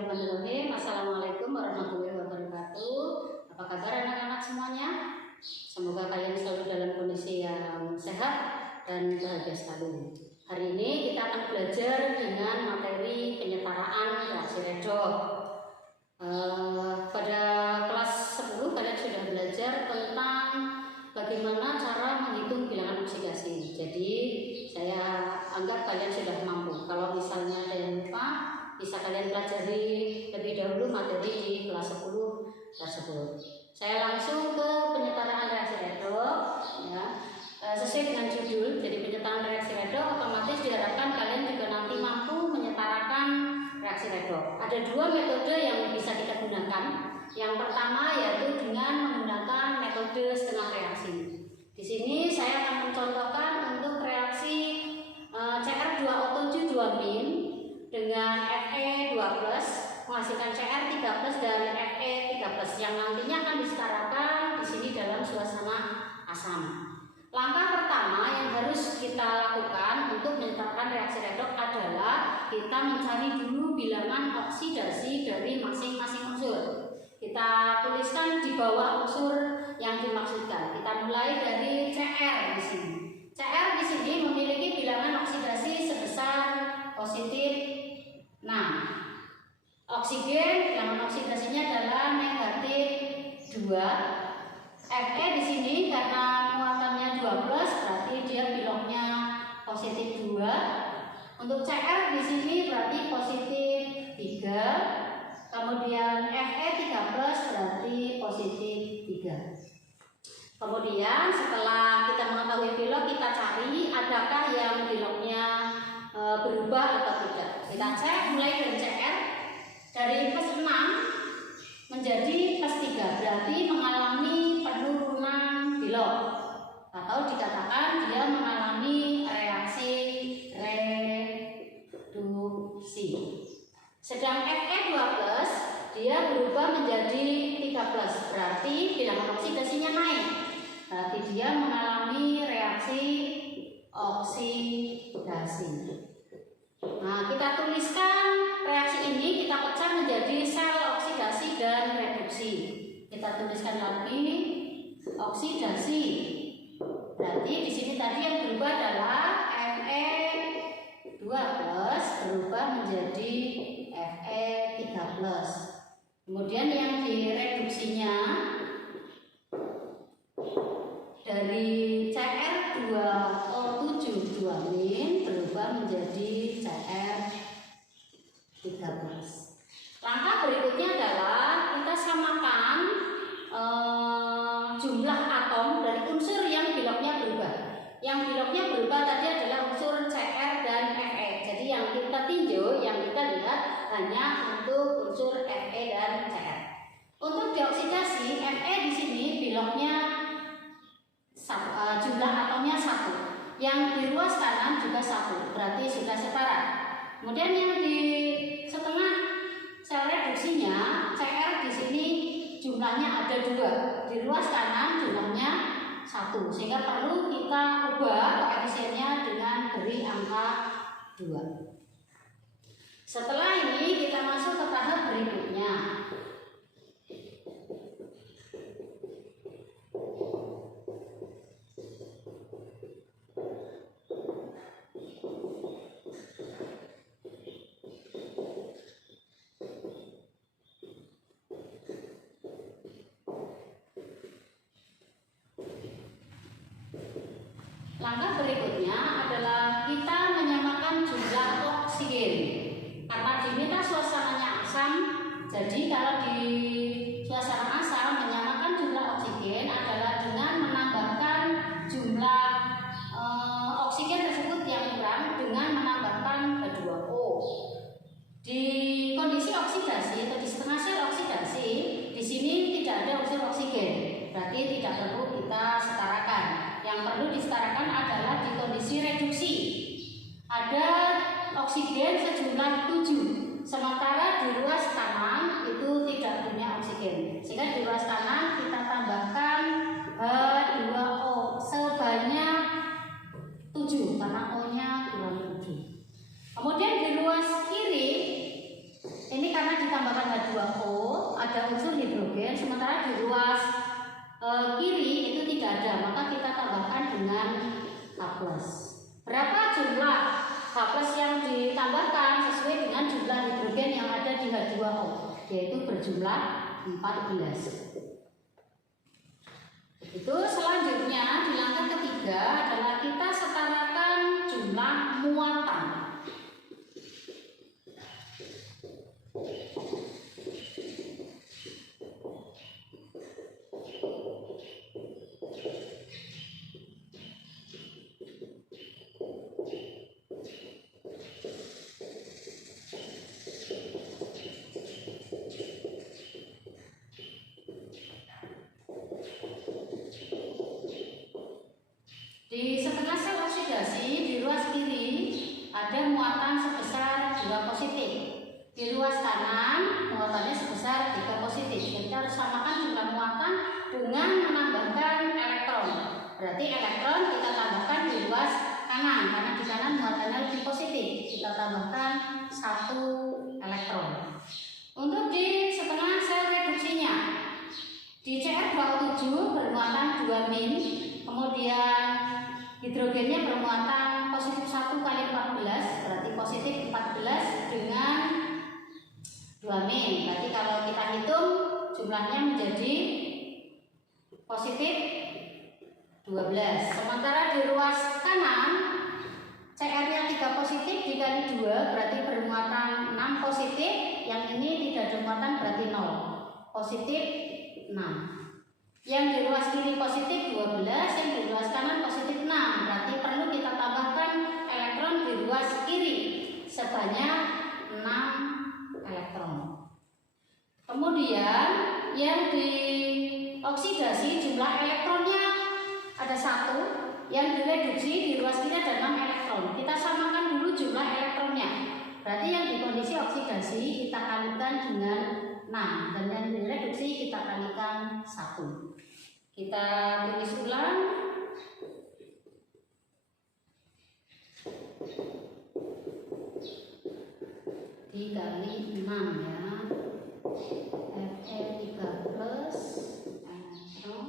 Bismillahirrahmanirrahim. Assalamualaikum warahmatullahi wabarakatuh. Apa kabar anak-anak semuanya? Semoga kalian selalu dalam kondisi yang sehat dan bahagia selalu. Hari ini kita akan belajar dengan materi penyetaraan reaksi redox. Pada kelas 10 kalian sudah belajar tentang bagaimana cara menghitung bilangan oksidasi. Jadi saya anggap kalian sudah mampu. Kalau misalnya ada yang lupa, bisa kalian pelajari lebih dahulu materi di kelas 10 tersebut. Saya langsung ke penyetaraan reaksi redox ya. Sesuai dengan judul, jadi penyetaraan reaksi redox otomatis diharapkan kalian juga nanti mampu menyetarakan reaksi redox. Ada dua metode yang bisa kita gunakan. Yang pertama yaitu dengan menggunakan metode setengah reaksi. Di sini saya akan mencontohkan untuk reaksi Cr2O7-2- dengan Fe2+ menghasilkan Cr3+ dan Fe3+ yang nantinya akan disetarakan di sini dalam suasana asam. Langkah pertama yang harus kita lakukan untuk menyetarakan reaksi redox adalah kita mencari dulu bilangan oksidasi dari masing-masing unsur. Kita tuliskan di bawah unsur yang dimaksudkan. Kita mulai dari Cr di sini. Cr di sini memiliki bilangan oksidasi sebesar positif 6. Oksigen bilangan oksidasinya adalah negatif 2. Fe di sini karena muatannya 12 berarti dia biloknya positif 2. Untuk Cr di sini berarti positif 3. Kemudian Fe3+ berarti positif 3. Kemudian setelah kita mengetahui bilok, kita cari adakah yang biloknya berubah atau tidak. Kita cek mulai dari Cr dari +6 menjadi +3, berarti mengalami penurunan bilok atau dikatakan dia mengalami reaksi reduksi. Sedang Fe2+ dia berubah menjadi 3+, berarti bilangan oksidasinya naik. Berarti dia mengalami reaksi oksidasi. Nah, kita tuliskan reaksi ini, kita pecah menjadi sel oksidasi dan reduksi. Kita tuliskan lagi oksidasi. Berarti di sini tadi yang berubah adalah Fe2+ berubah menjadi Fe3+. Kemudian yang direduksinya dari Cr2O7-2- berubah menjadi Cr3+. Langkah berikutnya adalah kita samakan jumlah atom dari unsur yang biloknya berubah. Yang biloknya berubah tadi adalah unsur Cr dan Fe. Jadi yang kita tinjau, yang kita lihat hanya untuk unsur Fe dan Cr. Untuk dioksidasi, Fe di sini biloknya jumlah atomnya 1. Yang di ruas kanan juga 1, berarti sudah setara. Kemudian yang di setengah sel reduksinya, Cr di sini jumlahnya ada 2. Di ruas kanan jumlahnya 1, sehingga perlu kita ubah koefisiennya dengan beri angka 2. Setelah ini kita masuk ke tahap berikutnya. Langkah berikutnya adalah kita menyamakan jumlah oksigen. Karena diminta suasananya asam, jadi kalau di suasana asam menyamakan jumlah oksigen adalah dengan menambahkan jumlah oksigen tersebut yang kurang dengan menambahkan H2O. Di kondisi oksidasi atau di setengah sel oksidasi, di sini tidak ada unsur oksigen, berarti tidak perlu kita setarakan. Yang perlu disetarakan adalah di kondisi reduksi. Ada oksigen sejumlah 7, sementara di ruas kanan itu tidak punya oksigen. Sehingga di ruas kanan kita tambahkan H2O sebanyak 7 karena O-nya kurang 7. Kemudian di ruas kiri ini karena kita ada unsur hidrogen, sementara di ruas kiri itu tidak ada, maka kita tambahkan dengan H+. Berapa jumlah H+ yang ditambahkan sesuai dengan jumlah hidrogen yang ada di H2O, yaitu berjumlah 14. Itu selanjutnya di langkah ketiga adalah kita setarakan jumlah muatan. Di setengah sel oksidasi di ruas kiri ada muatan sebesar 2 positif. Di ruas kanan muatannya sebesar 3 positif. Kita harus samakan jumlah muatan dengan menambahkan elektron. Berarti elektron kita tambahkan di ruas kanan karena di kanan muatannya lebih positif. Kita tambahkan 1 elektron. Untuk di setengah sel reduksinya di Cr27 bermuatan 2 min, kemudian hidrogennya bermuatan positif 1 kali 14, berarti positif 14 dengan 2 min. Berarti kalau kita hitung jumlahnya menjadi positif 12. Sementara di ruas kanan Cr-nya 3 positif dikali 2 berarti bermuatan 6 positif. Yang ini tidak ada muatan berarti 0. Positif 6. Yang di ruas kiri positif 12, yang di ruas kanan positif 6. Berarti perlu kita tambahkan elektron di ruas kiri sebanyak 6 elektron. Kemudian yang di oksidasi jumlah elektronnya ada 1, yang direduksi di ruas kiri ada 6 elektron. Kita samakan dulu jumlah elektronnya. Berarti yang di kondisi oksidasi kita kalikan dengan 6 dan yang direduksi kita kalikan 1. Kita tulis ulang. Dikali 6 ya. Fe3+ elektron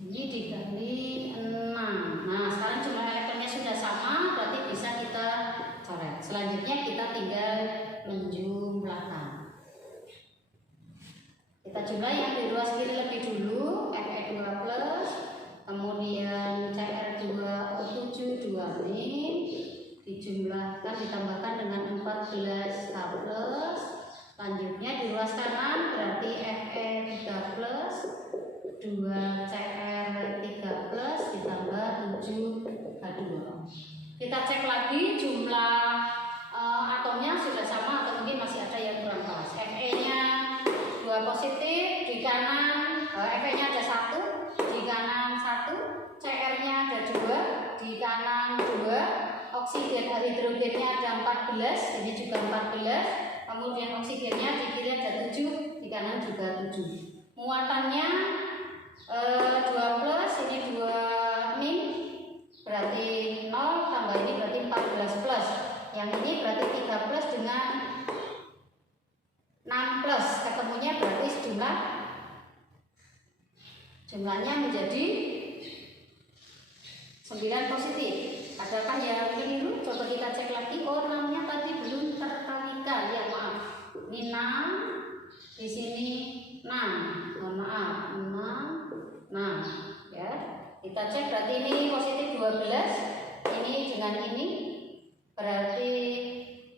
ini dikali 6. Nah, sekarang jumlah elektronnya sudah sama, berarti bisa kita coret. Selanjutnya kita tinggal menjumlahkan. Kita jumlah yang di ruas kiri lebih dulu, Fe2+, kemudian Cr2O7 2 min, dijumlahkan ditambahkan dengan 14 H+. Selanjutnya di ruas kanan berarti Fe3+, 2 Cr3+ ditambah 7 H2. Kita cek lagi jumlah atomnya sudah sama atau mungkin masih ada yang kurang pas. Fe-nya 2 positif, di kanan Fe-nya ada 1, di kanan 1, Cr-nya ada 2, di kanan 2, oksigen hidrogennya ada 14, ini juga 14, kemudian oksigennya di kiri ada 7, di kanan juga 7. Muatannya 2+, ini 2 min, berarti 0, tambah ini berarti 14+. Yang ini berarti 3+ dengan 6+, ketemunya berarti jumlahnya menjadi 9 positif. Adakah yang keliru? Coba kita cek lagi. Oh, 6-nya tadi belum terkalikan. Ya maaf. Ini 6, di sini 6. Mohon maaf, 6 ya. Kita cek berarti ini positif 12. Ini dengan ini berarti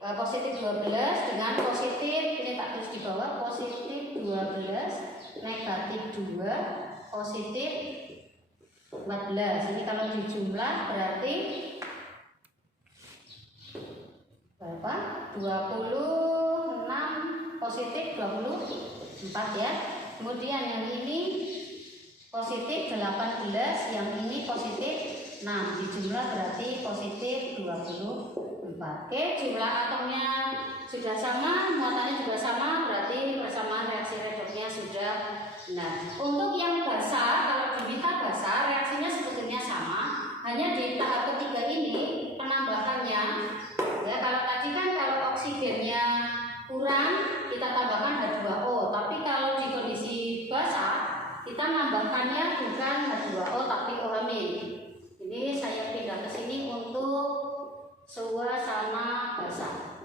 positif 12 dengan positif, ini tak tulis di bawah, positif 12, negatif 2, positif 14. Ini kalau dijumlah berarti berapa? 26 positif 24 ya. Kemudian yang ini positif 18, yang ini positif 6. Dijumlah berarti positif 24. 4. Oke, jumlah atomnya sudah sama, muatannya juga sama, berarti persamaan reaksi reduknya sudah benar. Untuk yang basa, kalau diminta basa, reaksinya sebetulnya sama, hanya di tahap ketiga ini penambahannya. Ya, kalau tadi kan kalau oksigennya kurang, kita tambahkan H2O, tapi kalau di kondisi basa, kita nambahkannya bukan H2O tapi OH-. Ini saya pindah ke sini untuk suasana basah.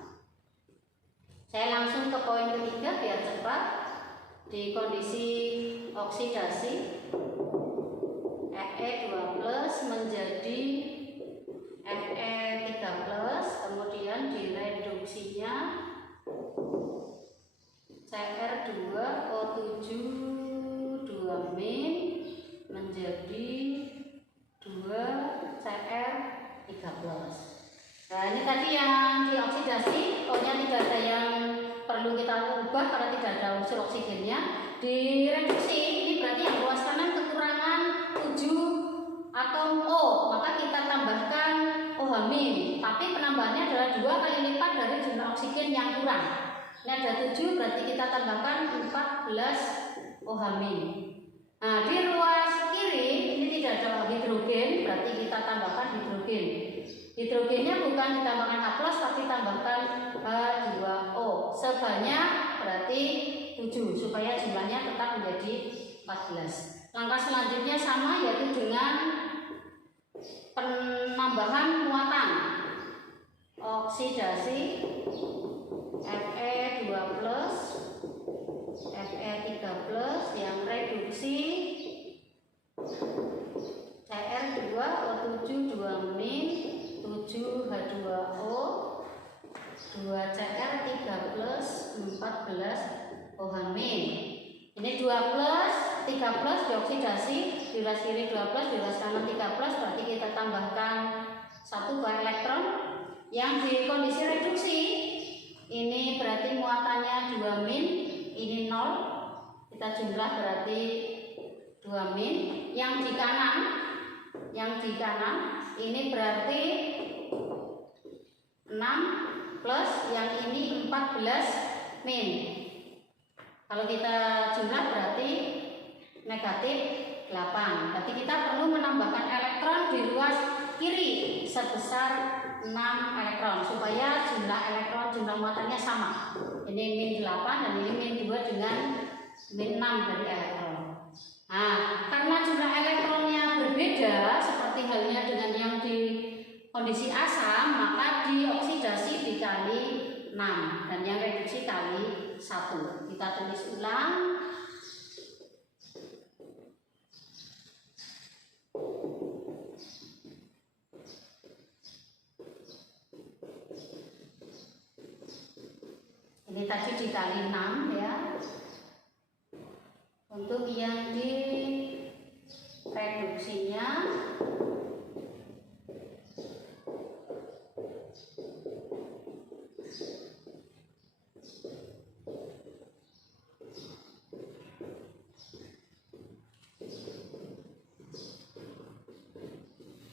Saya langsung ke poin ketiga biar cepat. Di kondisi oksidasi Fe2+ menjadi Fe3+, kemudian direduksinya Cr2O7 2- menjadi 2Cr3+. Nah, ini tadi yang dioksidasi, pokoknya tidak ada yang perlu kita ubah karena tidak ada unsur oksigennya. Direduksi, ini berarti yang ruas kanan kekurangan 7 atom O, maka kita tambahkan OH-, tapi penambahannya adalah 2 kali lipat dari jumlah oksigen yang kurang. Ini ada 7, berarti kita tambahkan 14 OH-. Nah, di ruas kiri ini tidak ada hidrogen, berarti kita tambahkan hidrogen. Hidrogennya bukan ditambahkan H+, tapi tambahkan H2O sebanyak berarti 7 supaya jumlahnya tetap menjadi 14. Langkah selanjutnya sama, yaitu dengan penambahan muatan. Oksidasi Fe2+, Fe3+ yang reduksi Cr2O7 2- 7H2O 2Cr3+, 14 OH-. Ini 2+, 3+ dioksidasi, di ruas kiri 2+, di ruas kanan 3+, berarti kita tambahkan 1 buah elektron. Yang di kondisi reduksi, ini berarti muatannya 2-, ini 0, kita jumlah berarti 2-. Yang di kanan ini berarti 6 plus, yang ini 14-. Kalau kita jumlah berarti negatif 8. Berarti kita perlu menambahkan elektron di ruas kiri sebesar 6 elektron supaya jumlah elektron, jumlah muatannya sama. Ini -8 dan ini -2 dengan -6 dari elektron. Nah, karena jumlah elektronnya berbeda seperti halnya dengan yang di kondisi asam, maka dioksidasi dikali 6 dan yang reduksi kali 1. Kita tulis ulang. Ini tadi dikali 6 ya. Untuk yang di reduksinya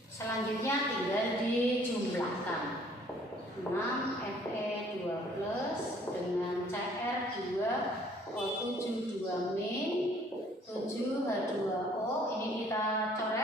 selanjutnya tinggal dijumlahkan. 6 Fe2+ dengan Cr2O7 2- 7H2O, ini kita coret.